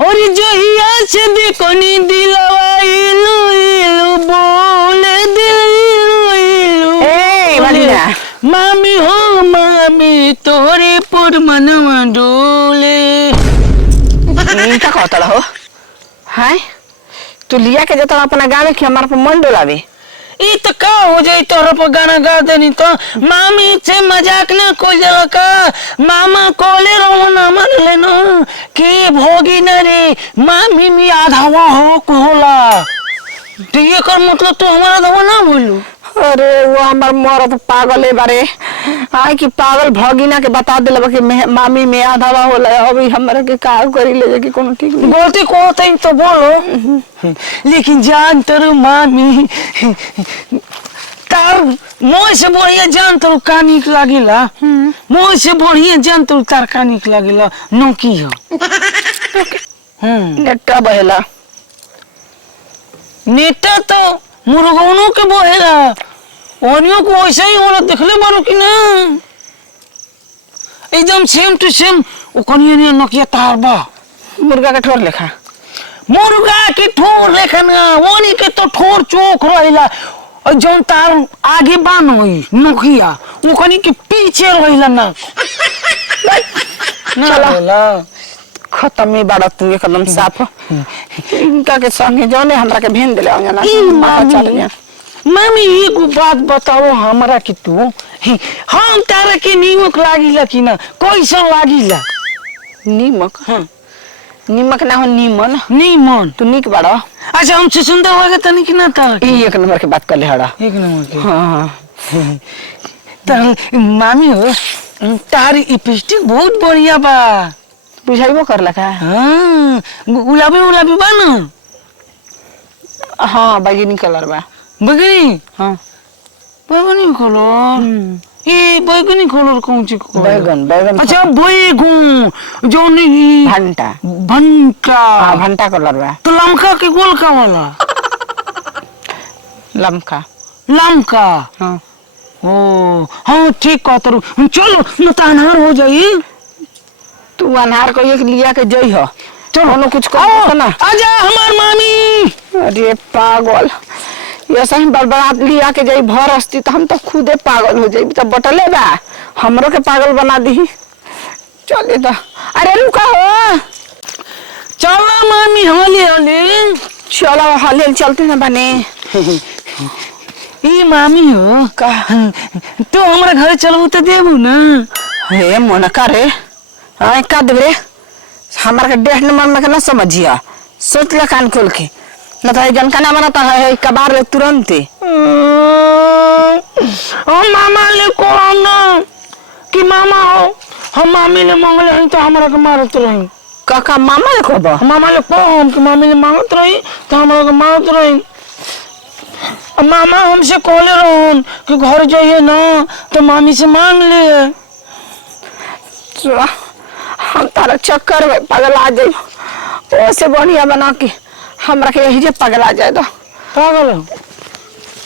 और जोहिया से देखनी दिलवा इलू इलू बोले दिल इलू इलू। ए बनिया मामी हो मामी तोरे पर मनवा डोले। ई का कहतला हो हाय तू लिया के जता अपना गावे के हमार पर मन डोलावे। ई तो का हो जाई तोरा पर गाना गा देनी तो मामी से मजाक ना कोई जरा का मामा कोले रहो ना मन लेनो के भोगी न रे मामी मी आधावा हो कोला तो ये कर मतलब तो हमारा दवा ना बोलू। अरे वो हमार मरद पागल है बारे आय कि पागल भगिना के बता देलबा कि मामी में आधावा होला अभी हमरा के का करी ले कि कोनो ठीक नहीं। गलती को तई तो बोलो लेकिन जान तर मामी तार मोय से बढ़िया जान तर का निक लागिला मोय से बढ़िया जान तर तार का निक लागिला नो की हो। नेटा बहेला नेता तो मुर्गोनों के बहेला ओनियों को वैसे ही होला देखले बारो कि ना एकदम सेम टू सेम ओ कनिया ने नकिया तार बा मुर्गा के ठोर लेखा मुर्गा के ठोर लेखा ना ओनी के तो ठोर चोख रहिला और जौन तार आगे बान होई नकिया ओ कनी के पीछे रहिला ना चला खत्म ही बाड़ा तू एकदम साफ इनका के संगे जौने हमरा के भेन देले ना माथा चल गया। मामी एगो बात बताओ हमरा कि तू हम तारा के नीमक लागिला कि ना कैसा लागिला। नीमक नीमक ना हो नीमन नीमन तू निक बाड़ा। अच्छा हमसे सुंदर होगा तनी कि ना तारा ई एक नंबर के बात कर ले हड़ा एक नंबर के। हां तार मामी हो तारी लिपस्टिक बहुत बढ़िया बा बुझाइबो कर लखा। हां गुलाबी गुलाबी बा ना। हां बैगनी कलर बा बैगनी। हां बैगनी कलर ये बैगनी कलर कौन सी को बैगन बैगन अच्छा बैगन जो नहीं भंटा भंटा हां भंटा कलर बा तो लमका के गोल का वाला लमका लमका। हां ओ हाँ ठीक कहत रू चलो न तो अनहार हो जाई तू अनहार को एक लिया के जई हो चलो कुछ कर ना आजा हमार मामी। अरे पागल ये सही बर्बाद लिया के जाई भर अस्ती तो हम तो खुदे पागल हो जाई तो बटले बा हमरो के पागल बना दी चले तो। अरे रुका हो चलो मामी हले हले चलो हले चलते ना बने। ई मामी हो का तो हमरा घर चलबू तो देबू ना। हे मन करे हां का देबे हमार के 1.5 नंबर में के ना समझिया सोच ले कान खोल के न तो जन का ना बनता है कबार ले तुरंत हम मामा ले को ना कि मामा हो हम मामी ले मांगले हई तो हमरा के मारत रही काका मामा ले कहबो मामा ले को हम कि मामी ले मांगत रही तो हमरा के मारत रही। मामा हमसे कहले रहन कि घर जाइए ना तो मामी से मांग ले। हम तारा चक्कर में पागल आ जाई ओसे बढ़िया बना के हमरा के यही जे पागल आ जाए तो पागल हो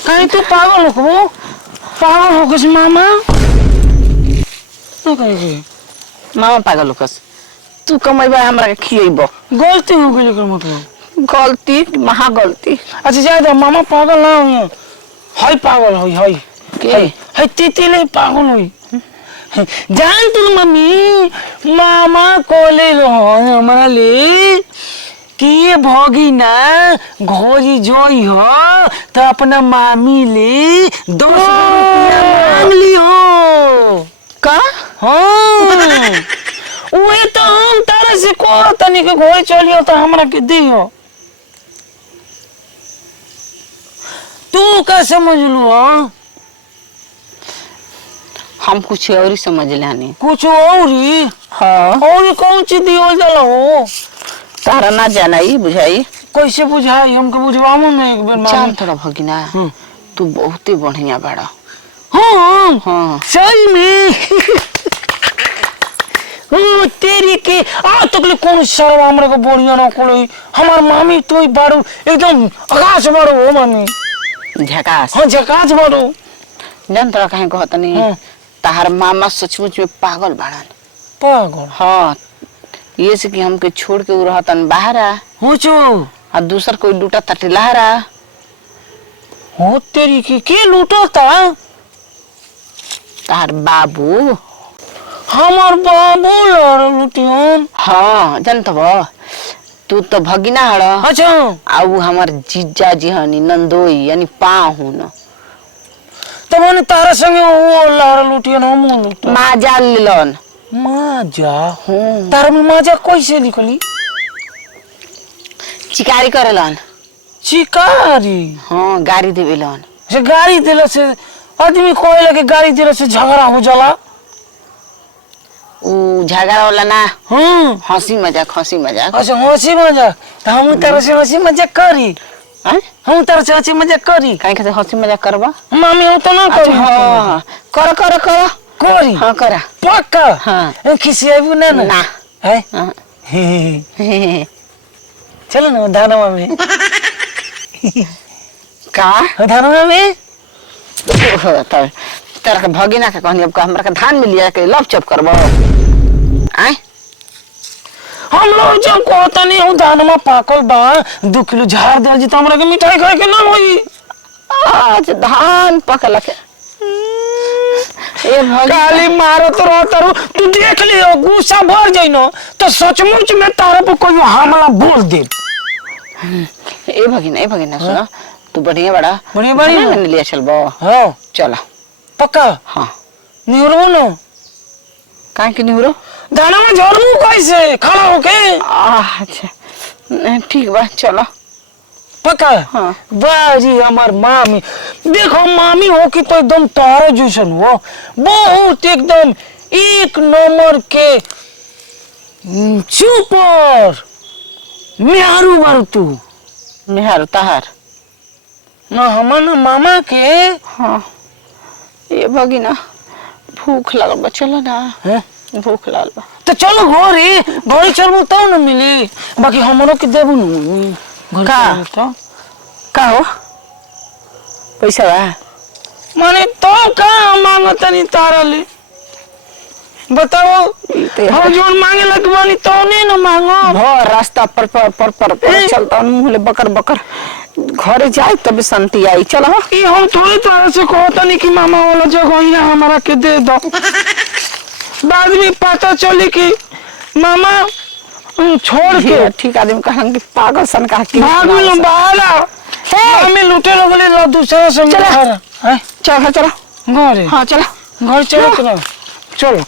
कहीं तू पागल हो पागल हो किस मामा तो कहीं मामा पागल हो कस तू कमाइबा हमरा के खिएबो गलती हो गई लेकिन मतलब गलती महा गलती। अच्छा जाए मामा पागल ना हो हाय पागल होई हाय के हाय तीतीले पागल होई जान तू मम्मी मामा कोले रहो हमरा ले कि ये भोगी ना घोरी जोई हो तो अपना मामी ले 10 रुपया मांग लियो का। हाँ उहे तो हम तारा से को तनी के घोड़ी चलियो तो हमरा के दियो तू का समझ लू। हम कुछ और ही समझ लेनी कुछ और ही। हां और कौन चीज दियो जाला हो तारा ना जानाई बुझाई कैसे बुझाई हमको बुझवामो ना एक बार जान थोड़ा भगिना तू बहुत ही बढ़िया बड़ा। हाँ हां सही में ओ तेरी के आ तकले कौन सर्व हमरा को बढ़िया ना कोई हमार मामी तो ही बाड़ू एकदम आकाश बाड़ू हो मामी झकास। हां झकास बाड़ू जान तोरा कहे कहतनी तार मामा सचमुच में पागल बाड़न पागल। हाँ ये से कि हमके छोड़ के उ रहतन बाहरा हो चो और दूसर कोई लूटा तटिलहरा। हो तेरी की के लूटता? तार बाबू। हमार बाबू लूटियन। हाँ जानत बा तू तो भगिना हड़। अच्छा आउ हमार जीजा जी हनी नंदोई यानी पाहु न। तो मैंने तारा संगे वो लहर लूटियन हम लूट माजा लेलन। माजा तारा में माजा कैसे निकली? चिकारी करेलन। चिकारी? हाँ गाड़ी देवेलन। से गाड़ी दिला से आदमी कोई लगे गाड़ी दिला से झगड़ा हो जाला। उ झगड़ा वाला ना हंसी मजाक हंसी मजाक। अच्छा हंसी मजाक तो हम तारा से हंसी मजाक करी। हम तारा से हंसी मजाक करी काहे के हंसी मजाक करबा? मामी हो तो ना करी। हां कर कर कर करी। हां करा पक्का। हां खिसियाबू ना ना है। चलो ना धानवा में। का धानवा में तेरा के भगिना के कहनी अब हमरा के धान में लिया के लव चप करबो। आय हम लोग जब कहता नहीं हूँ धानमा पाकल बा 2 किलो झाड़ दे जी तो हमरा के मिठाई खाए के ना होई। आज धान पकल के ए काली मारत रहत तू देख लियो गुस्सा भर जाइनो तो सचमुच में तारा पे कोई हमला बोल दे। ए भगिना सुनो तू बढ़िया बढ़िया मैंने लिया चलबो। हां चला पक्का। हाँ निहुरबो ना काहे के निहुरो? दाना में झोरबू कैसे खड़ा होके? अच्छा ठीक बा चलो पक्का। हाँ बाजी हमार मामी देखो मामी हो कि तो एकदम तारे जैसन हो बहुत एकदम 1 नंबर के सुपर मेहरू बारू तू। मेहर तहार ना हमार मामा के। हाँ ये भगिना भूख लगल बा चलो ना। भूख लागल बा तो चलो घोड़ी चलबू तो न मिली बाकी हमरो के देबू न घर का का हो पैसा बा माने तो का मांगत नहीं तारा ले बताओ। हम जोन मांगे लग बानी तो नहीं न मांगो। भर रास्ता पर चलता मुंह ले बकर बकर घरे जाए तब शांति आई। चलो ये हम थोड़ी तरह से कहता नहीं कि मामा वाला जगह ही हमारा के दे दो बाद में पता चले कि मामा छोड़ के ठीक आदमी कहन कि पागल सन का भाग लो बाहर मामी लूटे लगले लो दूसरा से चलो है चलो घर। हाँ चलो घर चलो चलो